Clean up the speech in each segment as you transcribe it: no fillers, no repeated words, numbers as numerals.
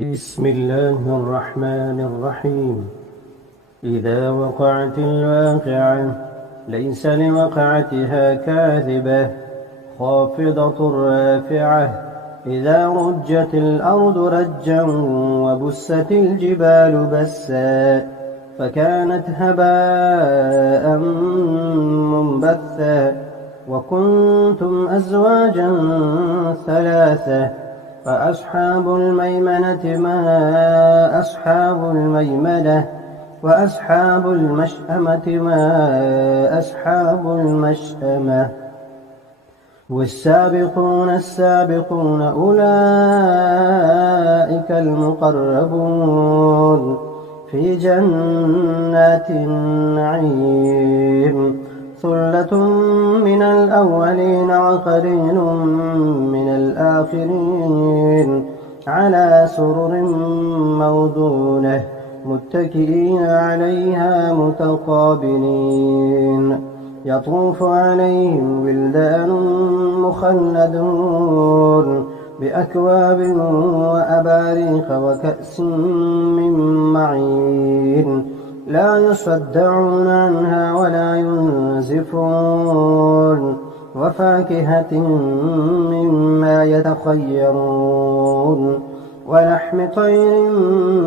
بسم الله الرحمن الرحيم. إذا وقعت الواقعة ليس لوقعتها كاذبة خافضة رافعة. إذا رجت الأرض رجا وبست الجبال بسا فكانت هباء منبثا وكنتم أزواجا ثلاثة فأصحاب الميمنة ما أصحاب الميمنة وأصحاب المشأمة ما أصحاب المشأمة. والسابقون السابقون أولئك المقربون في جنات النعيم. ثلة من الأولين وقليل من الآخرين على سرر موضونة متكئين عليها متقابلين. يطوف عليهم ولدان مخلدون بأكواب وأباريق وكأس من معين لا يصدعون عنها ولا ينزفون. وفاكهة مما يتخيرون ولحم طير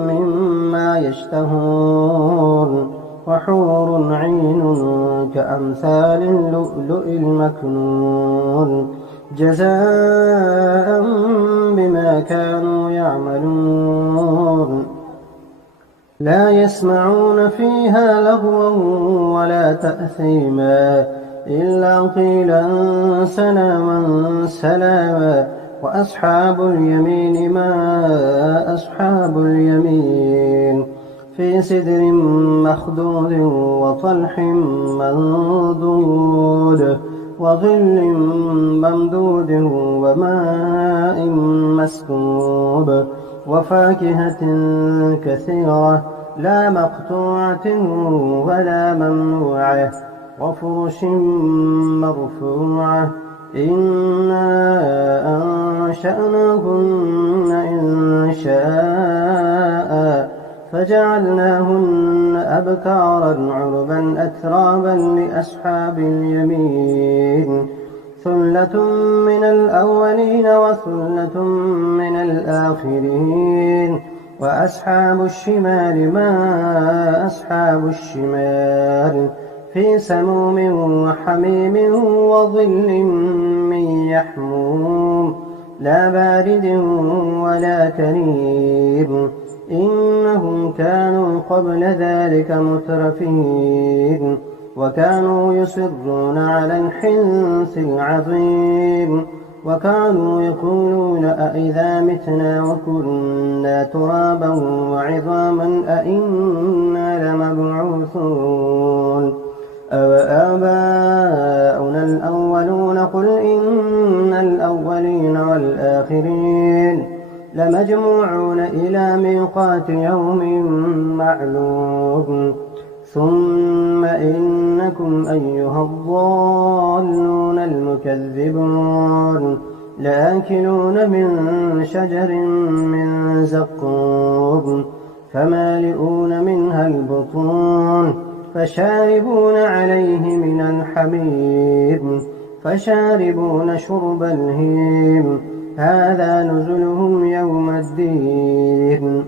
مما يشتهون. وحور عين كأمثال اللؤلؤ المكنون جزاء بما كانوا يعملون. لا يسمعون فيها لغوا ولا تأثيما إلا قيلا سلاما سلاما. وأصحاب اليمين ما أصحاب اليمين في سدر مخضود وطلح منضود وظل ممدود وماء مسكوب. وفاكهة كثيرة لا مقطوعة ولا ممنوعة وفرش مرفوعة. إنا أنشأناهن إنشاء فجعلناهن أبكارا عربا أترابا لأصحاب اليمين. ثلة من الأولين وثلة من الآخرين. وأصحاب الشمال ما أصحاب الشمال في سموم وحميم وظل من يحموم لا بارد ولا كريم. إنهم كانوا قبل ذلك مترفين وكانوا يصرون على الحنث العظيم. وكانوا يقولون أئذا متنا وكنا ترابا وعظاما أئنا لمبعوثون أوآباؤنا الأولون قل إن الأولين والآخرين لمجموعون إلى ميقات يوم معلوم. ثم إنكم أيها الضالون المكذبون لآكلون من شجر من زقوم فمالئون منها البطون فشاربون عليه من الحميم فشاربون شرب الهيم هذا نزلهم يوم الدين.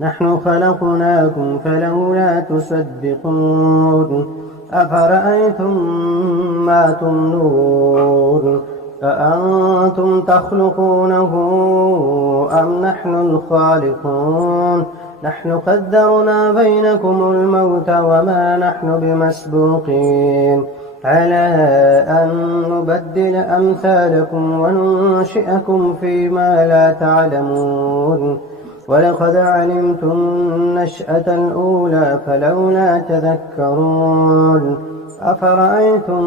نحن خلقناكم فلولا تصدقون. أفرأيتم ما تمنون أأنتم تخلقونه أم نحن الخالقون. نحن قدرنا بينكم الموت وما نحن بمسبوقين على أن نبدل أمثالكم وننشئكم فيما لا تعلمون. ولقد علمتم النشأة الأولى فلولا تذكرون. أفرأيتم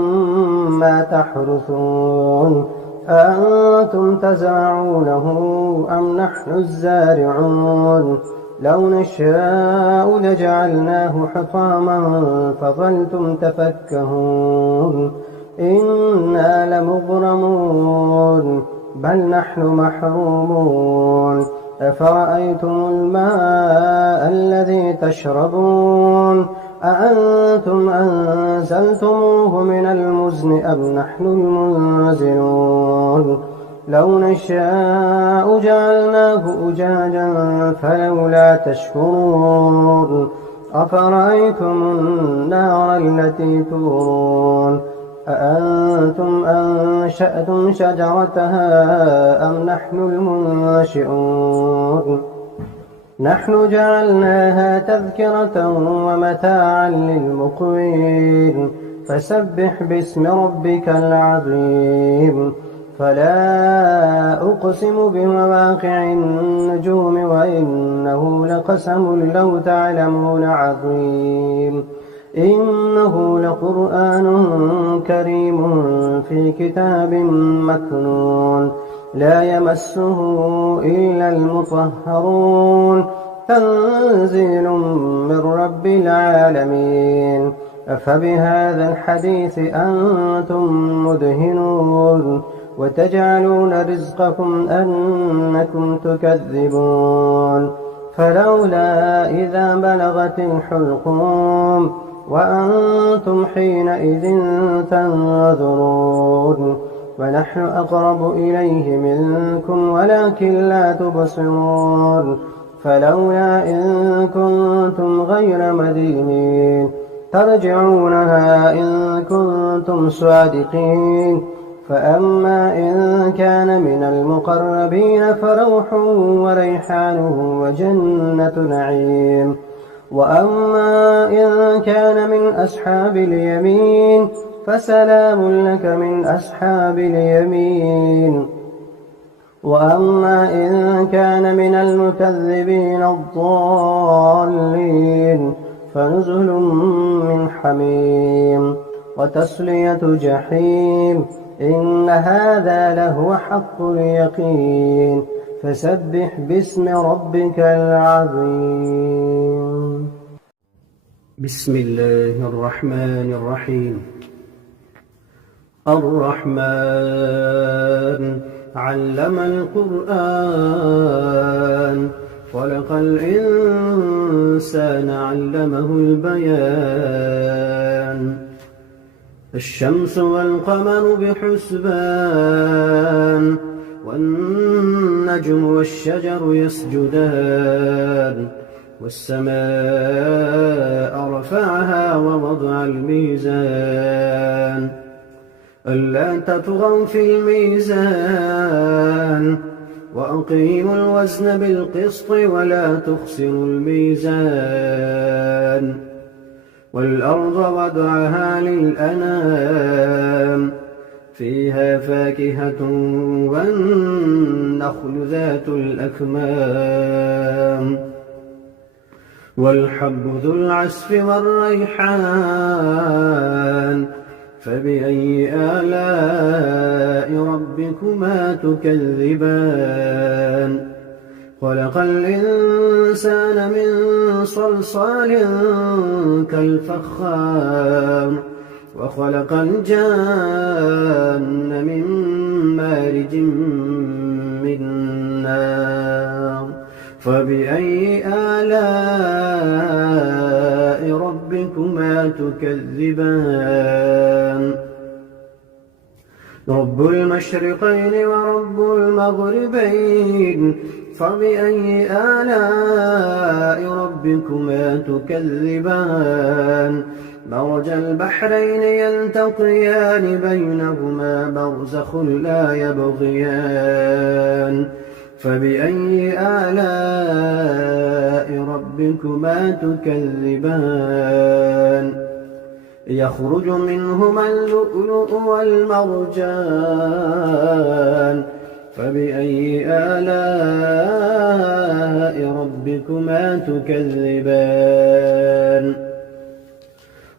ما تحرثون أأنتم تزرعونه أم نحن الزارعون. لو نشاء لجعلناه حطاما فظلتم تفكهون إنا لمغرمون بل نحن محرومون أفرأيتم الماء الذي تشربون أأنتم أنزلتموه من المزن أم نحن المنزلون لو نشاء جعلناه أجاجا فلولا تشكرون أفرأيتم النار التي تورون أأنتم أنشأتم شجرتها أم نحن المنشئون نحن جعلناها تذكرة ومتاعا للمقوين فسبح باسم ربك العظيم فلا أقسم بمواقع النجوم وإنه لقسم لو تعلمون عظيم إنه لقرآن كريم في كتاب مكنون لا يمسه إلا المطهرون تنزيل من رب العالمين أفبهذا الحديث أنتم مدهنون وتجعلون رزقكم أنكم تكذبون فلولا إذا بلغت الحلقوم وأنتم حينئذ تنظرون ونحن أقرب إليه منكم ولكن لا تبصرون فلولا إن كنتم غير مدينين ترجعونها إن كنتم صادقين فأما إن كان من المقربين فروح وريحان وجنة نعيم وأما إن كان من أصحاب اليمين فسلام لك من أصحاب اليمين وأما إن كان من المكذبين الضالين فنزل من حميم وتصلية جحيم إن هذا لهو حق اليقين فسبح باسم ربك العظيم بسم الله الرحمن الرحيم الرحمن علم القرآن خلق الإنسان علمه البيان الشمس والقمر بحسبان والنجم والشجر يسجدان والسماء رفعها ووضع الميزان ألا تطغوا في الميزان وأقيموا الوزن بالقسط ولا تخسروا الميزان والأرض وضعها للأنام فيها فاكهة والنخل ذات الأكمام والحب ذو العصف والريحان فبأي آلاء ربكما تكذبان خلق الإنسان من صلصال كالفخار وخلق الجان من مارج من نار فبأي آلاء ربكما تكذبان رب المشرقين ورب المغربين فبأي آلاء ربكما تكذبان مرج البحرين يلتقيان بينهما برزخ لا يبغيان فبأي آلاء ربكما تكذبان يخرج منهما اللؤلؤ والمرجان فبأي آلاء ربكما تكذبان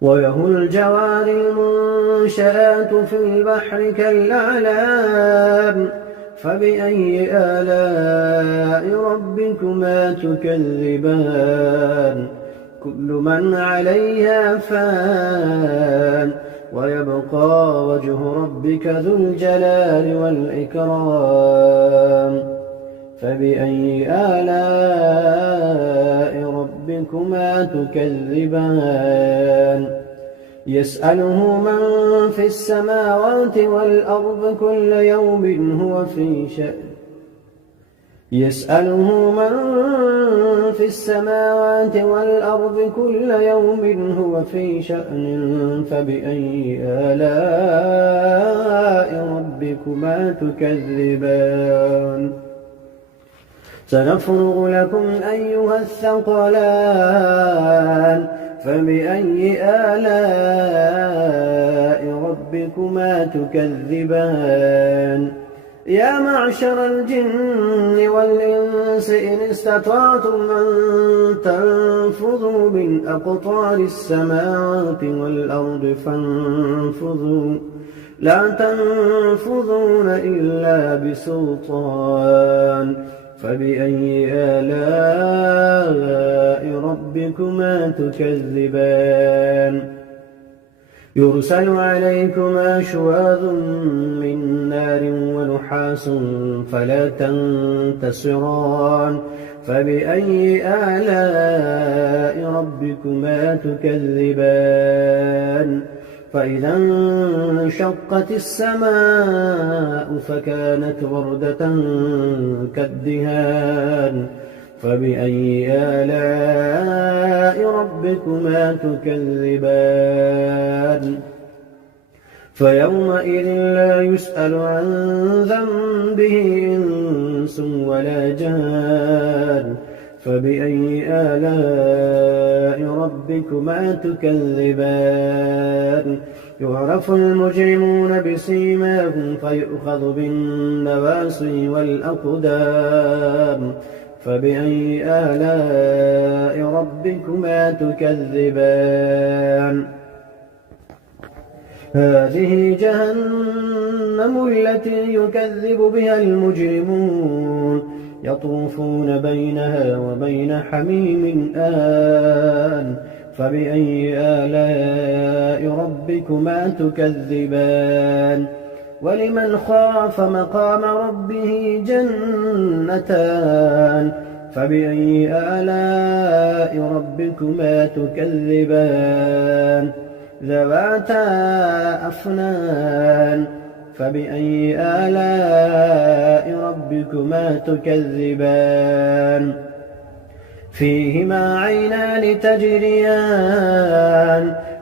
وله الجوار المنشآت في البحر كالأعلام فبأي آلاء ربكما تكذبان كل من عليها فان ويبقى وجه ربك ذو الجلال والإكرام فبأي آلاء ربكما تكذبان يسأله من في السماوات والأرض كل يوم هو في شأن يسأله من في السماوات والأرض كل يوم هو في شأن فبأي آلاء ربكما تكذبان سنفرغ لكم أيها الثقلان فبأي آلاء ربكما تكذبان يا معشر الجن والإنس إن استطعتم أن تنفذوا من أقطار السماوات والأرض فانفذوا لا تنفذون إلا بسلطان فبأي آلاء ربكما تكذبان يرسل عليكما شواظ من نار ونحاس فلا تنتصران فبأي آلاء ربكما تكذبان فإذا انشقت السماء فكانت وردة كالدهان فبأي آلاء ربكما تكذبان فيومئذ لا يسأل عن ذنبه إنس ولا جان فبأي آلاء ربكما تكذبان يعرف المجرمون بسيماهم فيؤخذ بالنواصي والأقدام فبأي آلاء ربكما تكذبان هذه جهنم التي يكذب بها المجرمون يطوفون بينها وبين حميم آن فبأي آلاء ربكما تكذبان ولمن خاف مقام ربه جنتان فبأي آلاء ربكما تكذبان ذواتا أفنان فبأي آلاء ربكما تكذبان فيهما عينان تجريان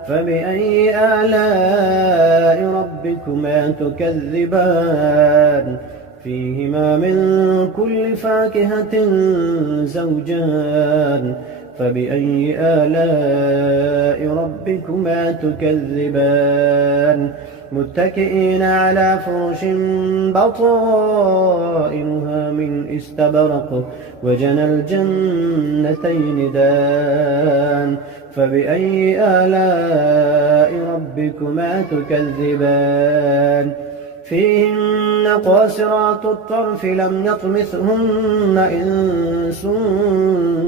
فبأي آلاء ربكما تكذبان فيهما من كل فاكهة زوجان فبأي آلاء ربكما تكذبان متكئين على فرش بطائنها من استبرق وجنى الجنتين دان فبأي آلاء ربكما تكذبان فيهن قاصرات الطرف لم يطمثهن إنس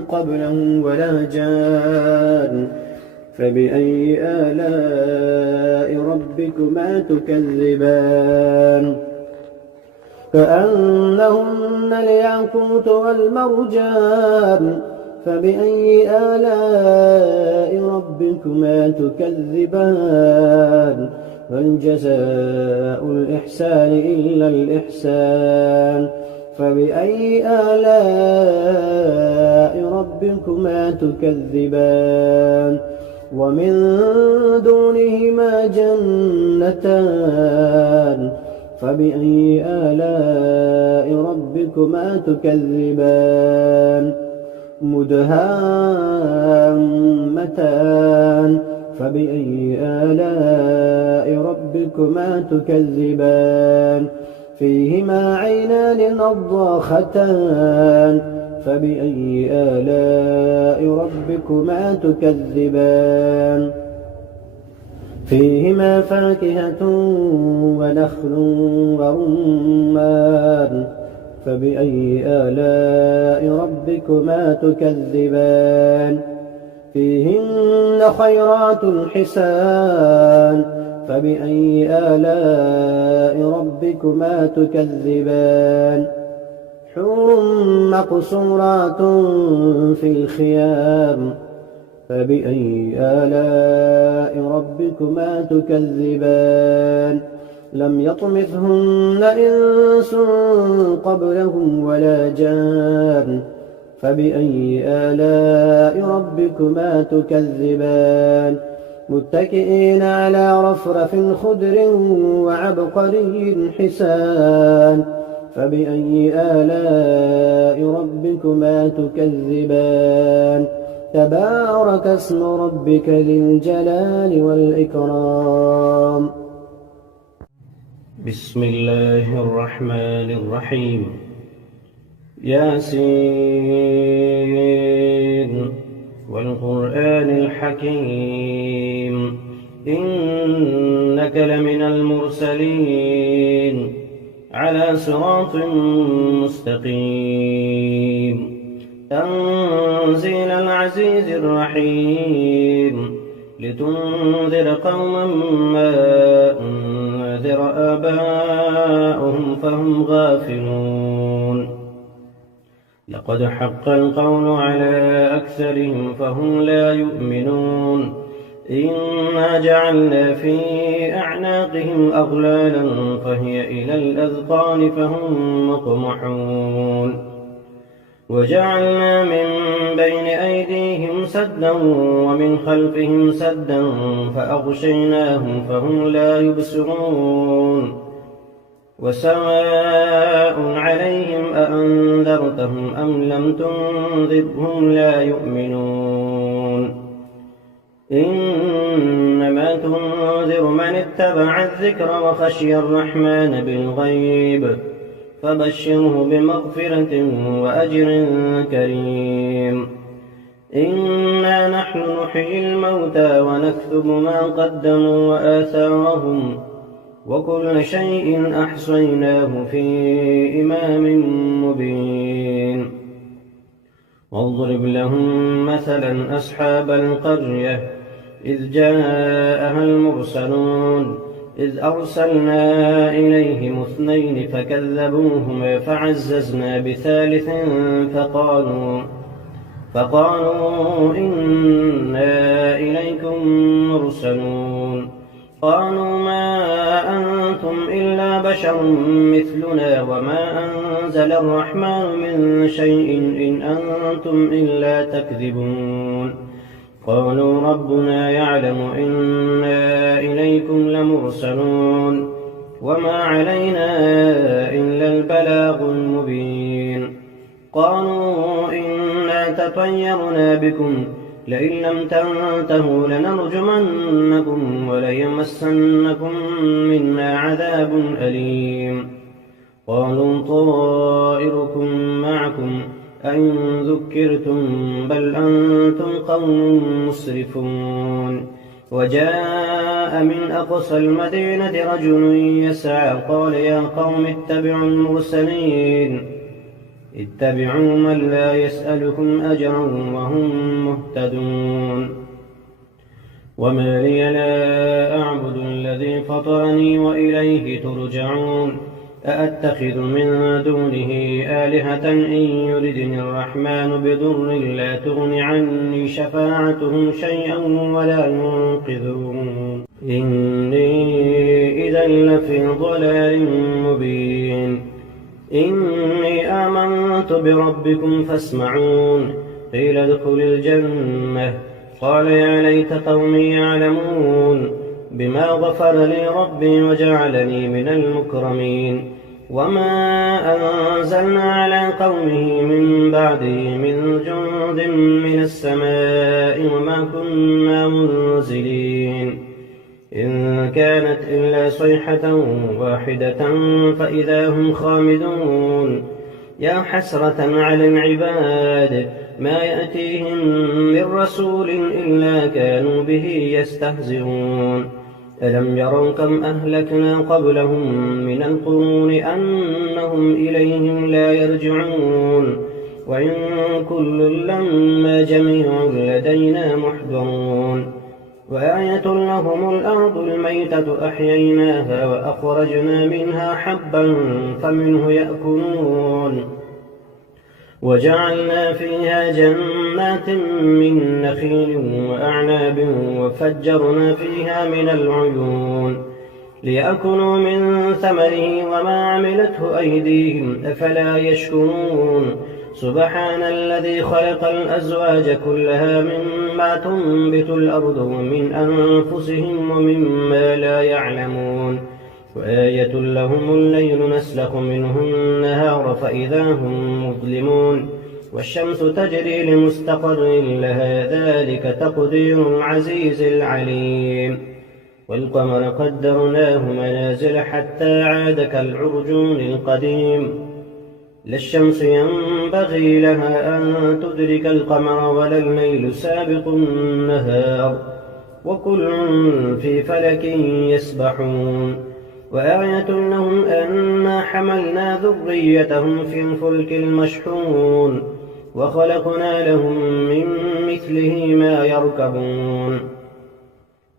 قبلهم ولا جان فبأي آلاء ربكما تكذبان كأنهن الياقوت والمرجان فبأي آلاء ربكما تكذبان هل جزاء الإحسان إلا الإحسان فبأي آلاء ربكما تكذبان ومن دونهما جنتان فبأي آلاء ربكما تكذبان مدهامتان فبأي آلاء ربكما تكذبان فيهما عينان نضاختان فبأي آلاء ربكما تكذبان فيهما فاكهة ونخل ورمان فبأي آلاء ربكما تكذبان فيهن خيرات حسان فبأي آلاء ربكما تكذبان حور مقصورات في الخيام فبأي آلاء ربكما تكذبان لم يطمثهن إنس قبلهم ولا جان فبأي آلاء ربكما تكذبان متكئين على رفرف خضر وعبقري حسان فبأي آلاء ربكما تكذبان تبارك اسم ربك ذي الجلال والإكرام بسم الله الرحمن الرحيم ياسين والقرآن الحكيم إنك لمن المرسلين على صراط مستقيم تنزيل العزيز الرحيم لتنذر قوما ما أنذر آباؤهم فهم غافلون لقد حق القول على أكثرهم فهم لا يؤمنون إنا جعلنا في أعناقهم أغلالا فهي إلى الأذقان فهم مقمحون وجعلنا من بين أيديهم سدا ومن خلفهم سدا فأغشيناهم فهم لا يبصرون وسواء عليهم أأنذرتهم أم لم تنذرهم لا يؤمنون إنما تنذر من اتبع الذكر وخشي الرحمن بالغيب فبشره بمغفرة وأجر كريم إنا نحن نحيي الموتى ونكتب ما قدموا وآثارهم وكل شيء أحصيناه في إمام مبين واضرب لهم مثلا أصحاب القرية إذ جاءها المرسلون إذ أرسلنا إليهم 2 فكذبوهما فعززنا بثالث فقالوا إنا إليكم مرسلون قالوا ما أنتم إلا بشر مثلنا وما أنزل الرحمن من شيء إن أنتم إلا تكذبون قالوا ربنا يعلم إنا إليكم لمرسلون وما علينا إلا البلاغ المبين قالوا إنا تطيرنا بكم لئن لم تنتهوا لنرجمنكم وليمسنكم منا عذاب أليم قالوا طائركم معكم أئن ذكرتم بل أنتم قوم مسرفون وجاء من أقصى المدينة رجل يسعى قال يا قوم اتبعوا المرسلين اتبعوا من لا يسألكم أجرا وهم مهتدون وما لي لا أعبد الذي فطرني وإليه ترجعون أأتخذ من دونه آلهة إن يردني الرحمن بضر لا تغن عني شفاعتهم شيئا ولا ينقذون إني إذا لفي ضلال مبين إني آمنت بربكم فاسمعون قيل ادخل الجنة قال يا ليت قومي يعلمون بما غفر لي ربي وجعلني من المكرمين وما أنزلنا على قومه من بعده من جند من السماء وما كنا منزلين إن كانت إلا صيحة واحدة فإذا هم خامدون يا حسرة على العباد ما يأتيهم من رسول إلا كانوا به يستهزئون ألم يروا كم أهلكنا قبلهم من القرون أنهم إليهم لا يرجعون وإن كل لما جميع لدينا محضرون وآية لهم الأرض الميتة أحييناها وأخرجنا منها حبا فمنه يأكلون وجعلنا فيها جنات من نخيل وأعناب وفجرنا فيها من العيون ليأكلوا من ثمره وما عملته أيديهم أفلا يشكرون سبحان الذي خلق الأزواج كلها مما تنبت الأرض ومن أنفسهم ومما لا يعلمون وآية لهم الليل نسلخ منه النهار فإذا هم مظلمون والشمس تجري لمستقر لها ذلك تقدير العزيز العليم والقمر قدرناه منازل حتى عاد كالعرجون القديم لا الشمس ينبغي لها أن تدرك القمر ولا الليل سابق النهار وكل في فلك يسبحون وآية لهم أنا حملنا ذريتهم في الفلك المشحون وخلقنا لهم من مثله ما يركبون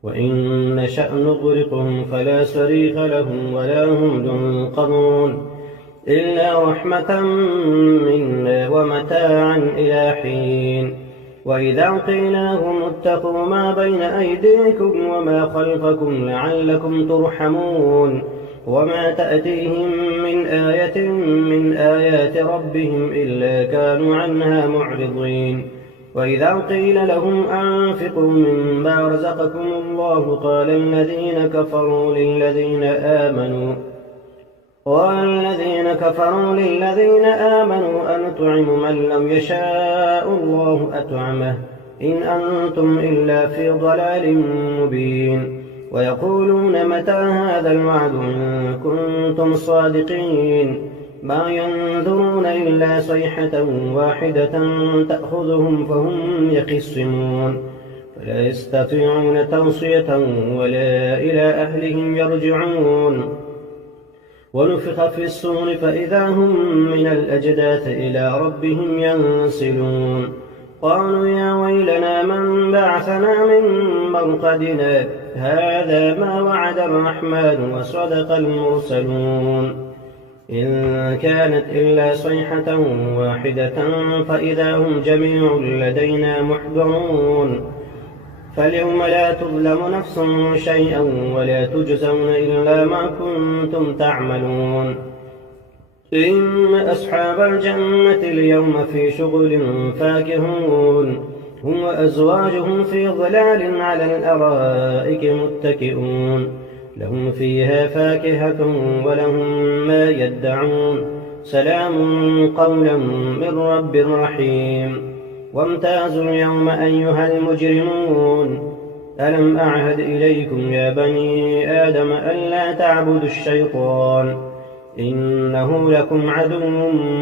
وإن نشأ نغرقهم فلا صريخ لهم ولا هم ينقذون إلا رحمة منا ومتاعا إلى حين وإذا قيل لهم اتقوا ما بين أيديكم وما خلفكم لعلكم ترحمون وما تأتيهم من آية من آيات ربهم إلا كانوا عنها معرضين وإذا قيل لهم أنفقوا مما رزقكم الله قال الذين كفروا للذين آمنوا أنطعم من لم يشاء الله أطعمه إن أنتم إلا في ضلال مبين ويقولون متى هذا الوعد إن كنتم صادقين ما ينظرون إلا صيحة واحدة تأخذهم فهم يخصمون فلا يستطيعون توصية ولا إلى أهلهم يرجعون ونفخ في الصور فإذا هم من الأجداث إلى ربهم ينسلون قالوا يا ويلنا من بعثنا من مرقدنا هذا ما وعد الرحمن وصدق المرسلون إن كانت إلا صيحة واحدة فإذا هم جميع لدينا محضرون فاليوم لا تظلم نفس شيئا ولا تجزون إلا ما كنتم تعملون إن أصحاب الجنة اليوم في شغل فاكهون هم وأزواجهم في ظلال على الأرائك متكئون لهم فيها فاكهة ولهم ما يدعون سلام قولا من رب رحيم وامتازوا اليوم أيها المجرمون ألم أعهد إليكم يا بني آدم ألا تعبدوا الشيطان إنه لكم عدو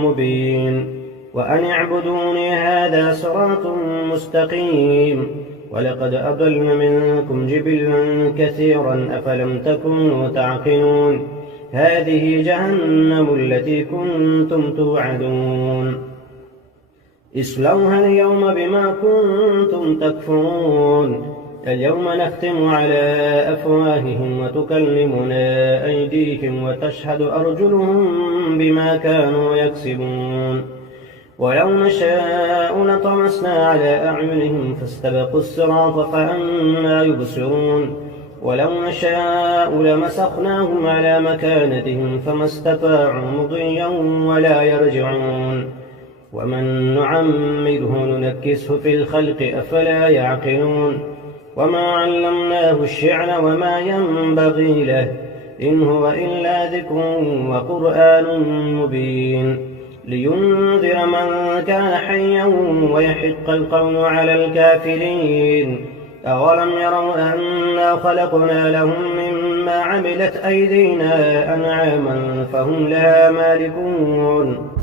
مبين وأن اعبدوني هذا صراط مستقيم ولقد أضل منكم جبلا كثيرا أفلم تكونوا تعقلون هذه جهنم التي كنتم توعدون اصلوها اليوم بما كنتم تكفرون اليوم نختم على أفواههم وتكلمنا أيديهم وتشهد أرجلهم بما كانوا يكسبون ولو نشاء لطمسنا على أعينهم فاستبقوا الصراط فأنى يبصرون ولو نشاء لمسخناهم على مكانتهم فما استطاعوا مضيا ولا يرجعون ومن نعمره ننكسه في الخلق أفلا يعقلون وما علمناه الشعر وما ينبغي له إن هو إلا ذكر وقرآن مبين لينذر من كان حيا ويحق القول على الكافرين أولم يروا أنا خلقنا لهم مما عملت أيدينا أنعاما فهم لها مالكون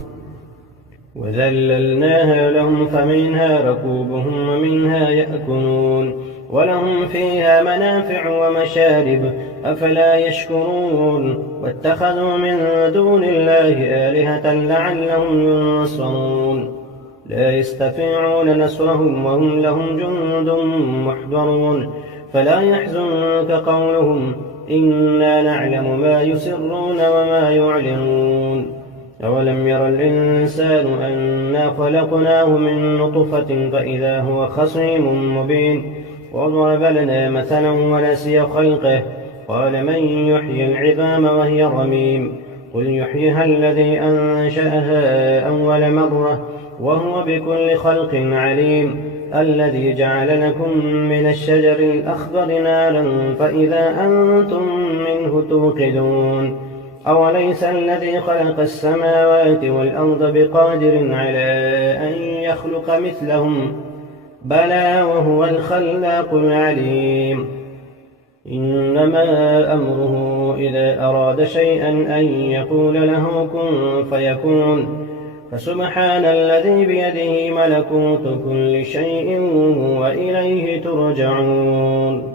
وذللناها لهم فمنها ركوبهم ومنها يأكلون ولهم فيها منافع ومشارب أفلا يشكرون واتخذوا من دون الله آلهة لعلهم ينصرون لا يستطيعون نصرهم وهم لهم جند محضرون فلا يحزنك قولهم إنا نعلم ما يسرون وما يعلنون أولم ير الإنسان أنا خلقناه من نطفة فإذا هو خصيم مبين وضرب لنا مثلا ونسي خلقه قال من يحيي العظام وهي رميم قل يحييها الذي أنشأها أول مرة وهو بكل خلق عليم الذي جعل لكم من الشجر الأخضر نارا فإذا أنتم منه توقدون أوليس الذي خلق السماوات والأرض بقادر على أن يخلق مثلهم بلى وهو الخلاق العليم إنما أمره إذا أراد شيئا أن يقول له كن فيكون فسبحان الذي بيده ملكوت كل شيء وإليه ترجعون